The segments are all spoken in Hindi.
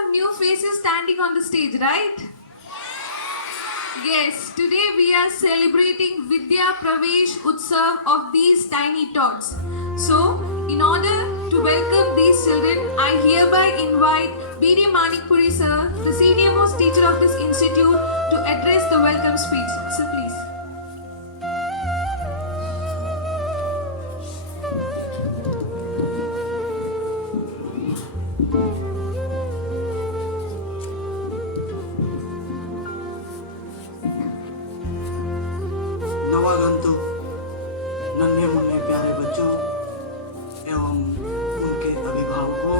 some new faces standing on the stage, right? Yes, today we are celebrating Vidya Pravesh Utsav of these tiny tots. So, in order to welcome these children, I hereby invite B.D. Manikpuri sir, the senior most teacher of this institute, to address the welcome speech. So please. नवागंतुक नन्हे मुन्ने प्यारे बच्चों एवं उनके अभिभावकों,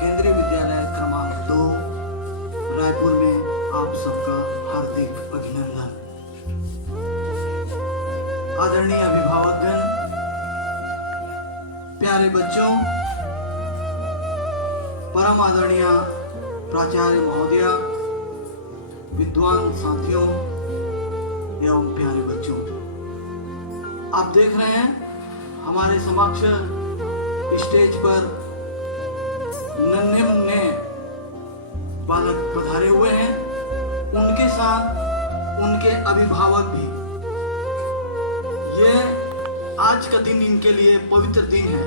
केंद्रीय विद्यालय क्रमांक 2 रायपुर में आप सबका हार्दिक अभिनंदन। आदरणीय अभिभावकगण, प्यारे बच्चों, परम आदरणीय प्राचार्य महोदय, विद्वान साथियों एवं प्यारे बच्चों, आप देख रहे हैं हमारे समक्ष स्टेज पर नन्हे मुन्ने बालक पधारे हुए हैं, उनके साथ उनके अभिभावक भी। ये आज का दिन इनके लिए पवित्र दिन है,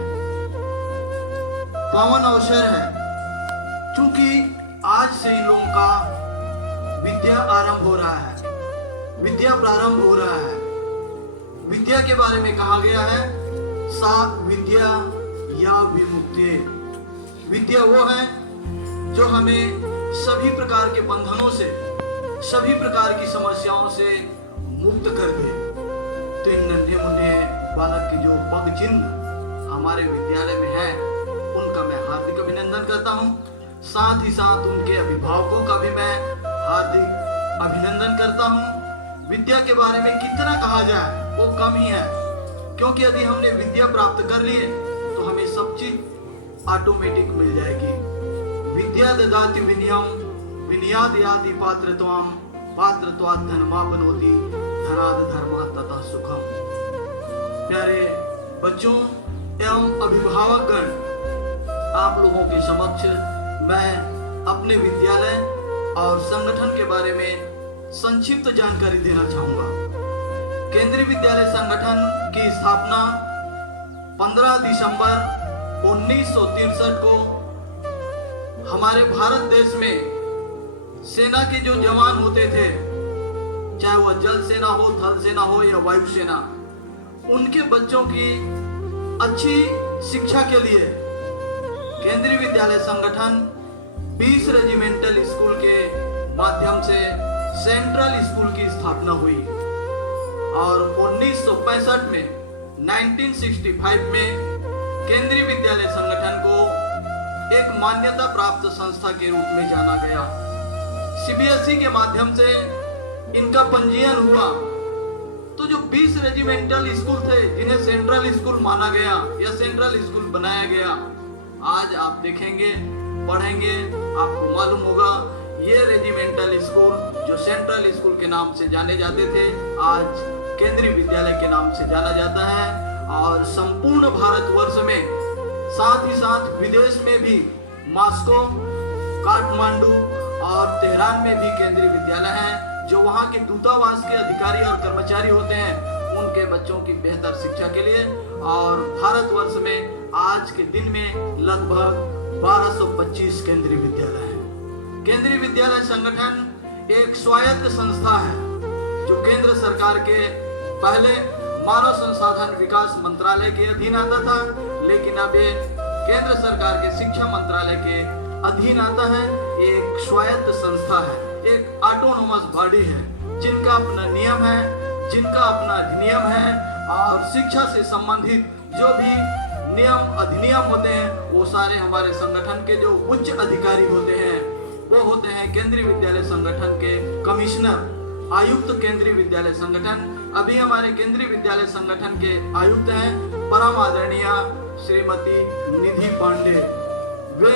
पावन अवसर है, क्योंकि आज से इन लोगों का विद्या आरंभ हो रहा है, विद्या प्रारंभ हो रहा है। विद्या के बारे में कहा गया है, सा विद्या या विमुक्ति। विद्या वो है जो हमें सभी प्रकार के बंधनों से, सभी प्रकार की समस्याओं से मुक्त कर दे। तो इन नन्हे मुन्ने बालक के जो पग चिन्ह हमारे विद्यालय में है, उनका मैं हार्दिक अभिनंदन करता हूँ। साथ ही साथ उनके अभिभावकों का भी मैं हार्दिक अभिनंदन करता हूँ। विद्या के बारे में कितना कहा जाए वो कम ही है, क्योंकि यदि हमने विद्या प्राप्त कर लिए तो हमें सब चीज ऑटोमेटिक मिल जाएगी। विद्या ददाति विनयम विनयाद याति पात्रत्वम पात्रत्वात् धनमापनोति धनाद धर्मा तथा सुखम। प्यारे बच्चों एवं अभिभावकगण, आप लोगों के समक्ष मैं अपने विद्यालय और संगठन के बारे में संक्षिप्त जानकारी देना चाहूंगा। केंद्रीय विद्यालय संगठन की स्थापना 15 दिसंबर 1963 को हमारे भारत देश में सेना के जो जवान होते थे, चाहे वह जल सेना हो, थल सेना हो या वायु सेना, उनके बच्चों की अच्छी शिक्षा के लिए केंद्रीय विद्यालय संगठन 20 रेजिमेंटल स्कूल के माध्यम से सेंट्रल स्कूल की स्थापना हुई और 1965 में 1965 में केंद्रीय विद्यालय संगठन को एक मान्यता प्राप्त संस्था के रूप में जाना गया। सीबीएसई के माध्यम से इनका पंजीयन हुआ। तो जो 20 रेजिमेंटल स्कूल थे, जिन्हें सेंट्रल स्कूल माना गया या सेंट्रल स्कूल बनाया गया, आज आप देखेंगे, पढ़ेंगे, आपको मालूम होगा ये रेजिमेंटल स्कूल जो सेंट्रल स्कूल के नाम से जाने जाते थे, आज केंद्रीय विद्यालय के नाम से जाना जाता है। और संपूर्ण भारतवर्ष में, साथ ही साथ विदेश में भी, मॉस्को, काठमांडू और तेहरान में भी केंद्रीय विद्यालय है, जो वहाँ के दूतावास के अधिकारी और कर्मचारी होते हैं, उनके बच्चों की बेहतर शिक्षा के लिए। और भारतवर्ष में आज के दिन में लगभग 1225 केंद्रीय विद्यालय हैं। केंद्रीय विद्यालय संगठन एक स्वायत्त संस्था है जो केंद्र सरकार के पहले मानव संसाधन विकास मंत्रालय के अधीन आता था, लेकिन अब ये केंद्र सरकार के शिक्षा मंत्रालय के अधीन आता है। एक स्वायत्त संस्था है, एक ऑटोनोमस बॉडी है, जिनका अपना नियम है, जिनका अपना अधिनियम है, और शिक्षा से संबंधित जो भी नियम अधिनियम होते हैं वो सारे हमारे संगठन के जो उच्च अधिकारी होते हैं वो होते हैं केंद्रीय विद्यालय संगठन के कमिश्नर, आयुक्त केंद्रीय विद्यालय संगठन। अभी हमारे केंद्रीय विद्यालय संगठन के आयुक्त हैं परम आदरणीय श्रीमती निधि पांडे। वे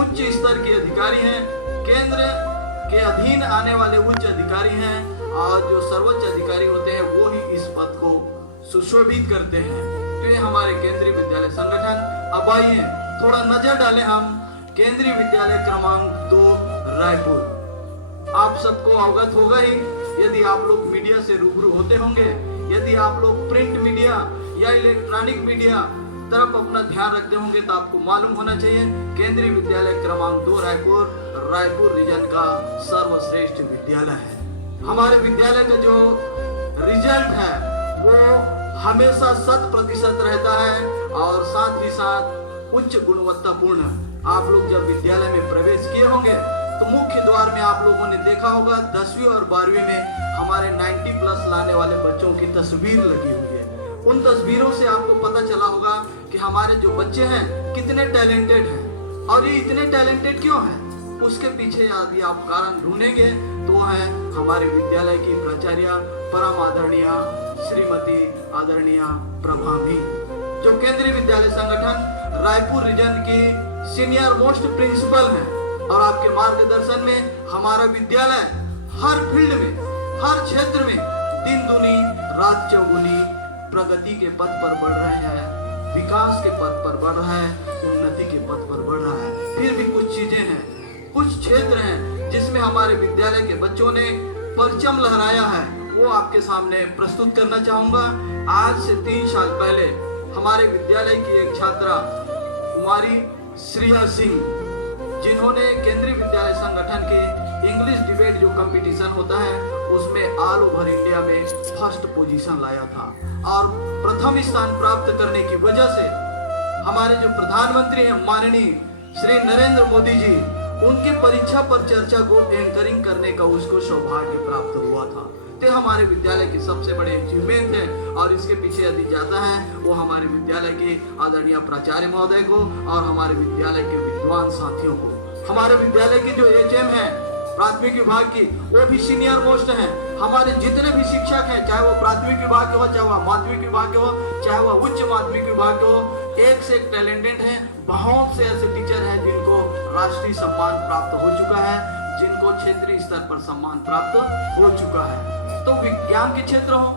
उच्च स्तर के अधिकारी हैं, केंद्र के अधीन आने वाले उच्च अधिकारी हैं, और जो सर्वोच्च अधिकारी होते हैं वो ही इस पद को सुशोभित करते हैं। तो ये हमारे केंद्रीय विद्यालय संगठन। अब आइए थोड़ा नजर डालें हम केंद्रीय विद्यालय क्रमांक 2 रायपुर। आप सबको अवगत होगा ही, यदि आप लोग मीडिया से रूबरू होते होंगे, यदि आप लोग प्रिंट मीडिया या इलेक्ट्रॉनिक मीडिया तरफ अपना ध्यान रखते होंगे तो आपको मालूम होना चाहिए केंद्रीय विद्यालय क्रमांक 2 रायपुर रीजन का सर्वश्रेष्ठ विद्यालय है। हमारे विद्यालय का जो रिजल्ट है वो हमेशा 100% रहता है और साथ ही साथ उच्च गुणवत्तापूर्ण। आप लोग जब विद्यालय में प्रवेश किए होंगे तो मुख्य द्वार में आप लोगों ने देखा होगा 10वीं और 12वीं में हमारे 90+ लाने वाले बच्चों की तस्वीर लगी हुई है। उन तस्वीरों से आपको पता चला होगा कि हमारे जो बच्चे हैं कितने टैलेंटेड हैं और ये इतने टैलेंटेड क्यों हैं। उसके पीछे यदि आप कारण ढूंढेंगे तो वो है हमारे विद्यालय की प्राचार्य परम आदरणीय श्रीमती आदरणीय प्रभा मी, जो केंद्रीय विद्यालय संगठन रायपुर रीजन की सीनियर मोस्ट प्रिंसिपल हैं। और आपके मार्गदर्शन में हमारा विद्यालय हर फील्ड में, हर क्षेत्र में दिन दुनी रात चौगुनी प्रगति के पथ पर बढ़ रहे हैं, विकास के पथ पर बढ़ रहा है, उन्नति के पथ पर बढ़ रहा है। फिर भी कुछ चीजें हैं, कुछ क्षेत्र हैं जिसमें हमारे विद्यालय के बच्चों ने परचम लहराया है, वो आपके सामने प्रस्तुत करना चाहूंगा। आज से 3 साल पहले हमारे विद्यालय की एक छात्रा कुमारी श्रेया सिंह, जिन्होंने केंद्रीय विद्यालय संगठन के इंग्लिश डिबेट जो कंपटीशन होता है उसमें ऑल ओवर इंडिया में फर्स्ट पोजीशन लाया था और प्रथम स्थान प्राप्त करने की वजह से हमारे जो प्रधानमंत्री हैं माननीय श्री नरेंद्र मोदी जी, उनके परीक्षा पर चर्चा को एंकरिंग करने का उसको सौभाग्य प्राप्त हुआ था। ते हमारे विद्यालय की सबसे बड़े अचीवमेंट है और इसके पीछे यदि जाता है वो हमारे विद्यालय के आदरणीय प्राचार्य महोदय को और हमारे विद्यालय के विद्वान साथियों को। हमारे विद्यालय की जो एचएम है प्राथमिक विभाग की, वो भी सीनियर मोस्ट हैं। हमारे जितने भी शिक्षक हैं, चाहे वो प्राथमिक विभाग के हो, चाहे वह माध्यमिक विभाग के हो, चाहे वह उच्च माध्यमिक विभाग के हो, एक से एक टैलेंटेड हैं। बहुत से ऐसे टीचर हैं जिनको राष्ट्रीय सम्मान प्राप्त हो चुका है, जिनको क्षेत्रीय स्तर पर सम्मान प्राप्त हो चुका है। तो विज्ञान के क्षेत्र हो,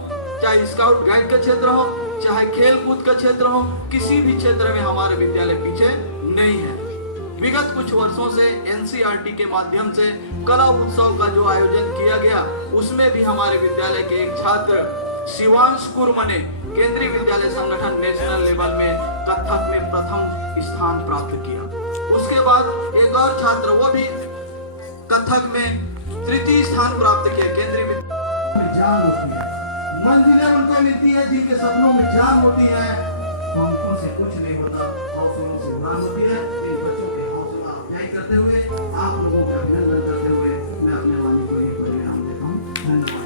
चाहे स्काउट गाइड का क्षेत्र हो, चाहे खेल कूद का क्षेत्र हो, किसी भी क्षेत्र में हमारे विद्यालय पीछे नहीं है। विगत कुछ वर्षों से एनसीईआरटी के माध्यम से कला उत्सव का जो आयोजन किया गया, उसमें भी हमारे विद्यालय के एक छात्र शिवांश कुर्म ने केंद्रीय विद्यालय संगठन नेशनल लेवल में कथक में प्रथम स्थान प्राप्त किया। उसके बाद एक और छात्र, वो भी कथक में तृतीय स्थान प्राप्त किया। केंद्रीय विद्यालय में जान होती है, मंजिलें उनको मिलती है जिनके सपनों में जान होती है, पंखों से कुछ नहीं होता, हौसलों से उड़ान होती है। इन बच्चों के हौसला अफजाई करते हुए, आप लोगों का अभिनंदन करते हुए मैं अपने वाणी को यही परिणाम देता हूँ। धन्यवाद।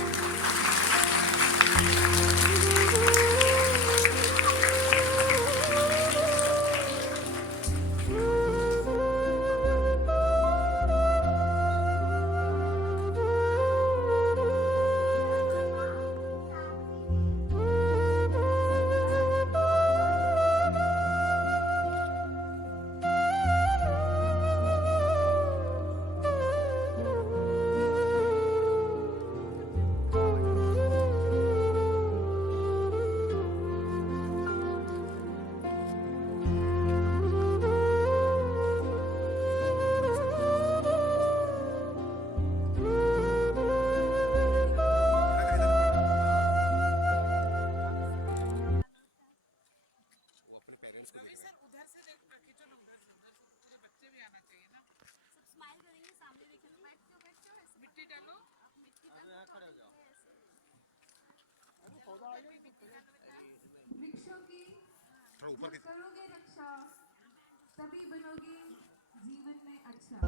वृक्षों की जब करोगे रक्षा तभी बनोगे जीवन में अच्छा।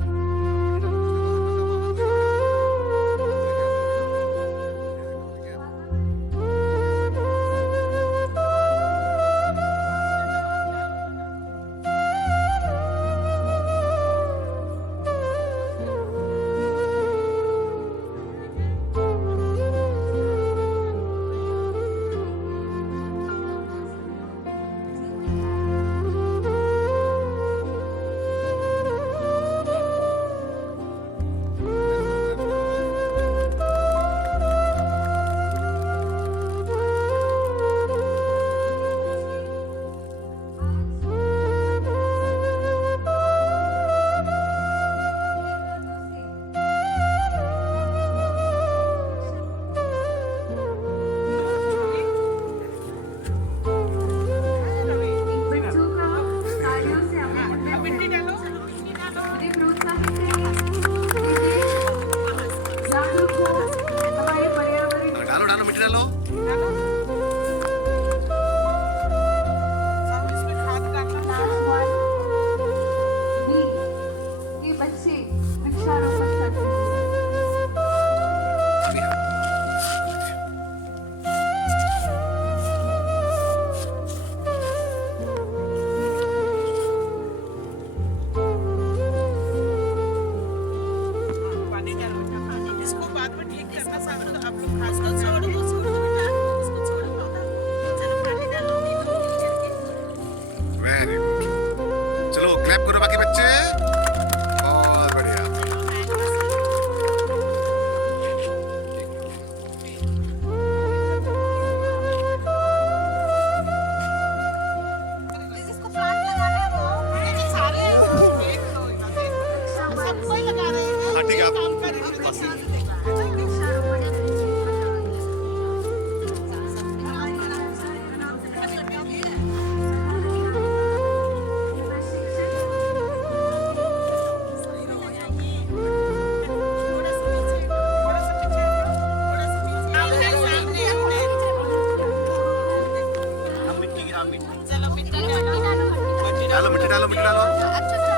डालो मिट्टी डालो मिट्टी डालो अच्छा से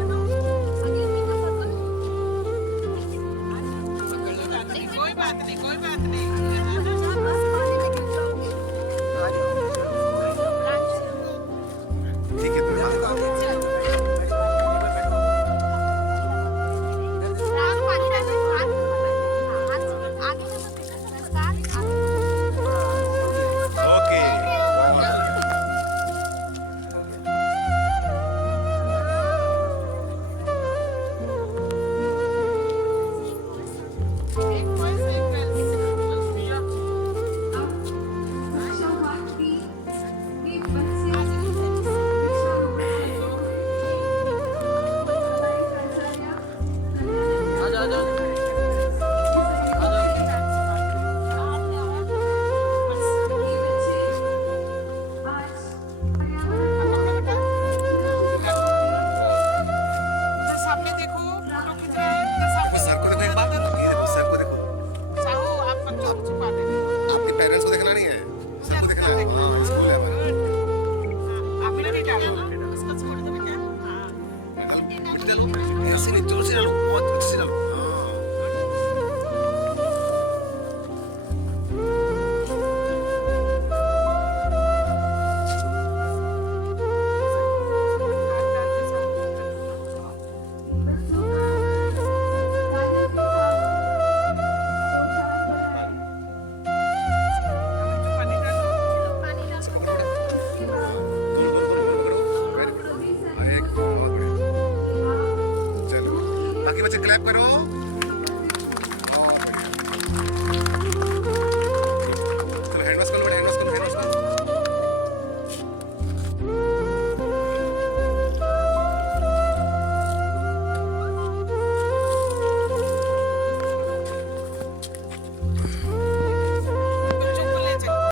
लगाओ जैसे झाड़ू लगाते हैं कोई बात नहीं कोई बात नहीं ठीक है तो पानी डालो हाथ आगे ओके सामने देखो फोटो खींच रहा है इधर सामने सर को देखो एक बात ये देखो सर को देखो साहू आप बच्चों को छुपा दे आपके पेरेंट्स को देखना नहीं है सर को देखना है हाँ, स्कूल है हमारा। आपने नहीं डाला उसका छोड़ दो बेटा हाँ मिट्टी डालो ऐसे नहीं जोर से डालो बहुत अच्छे से डालो हाँ। पानी डालो वेरी गुड अरे बहुत बढ़िया चलो बाकी बच्चे क्लैप करो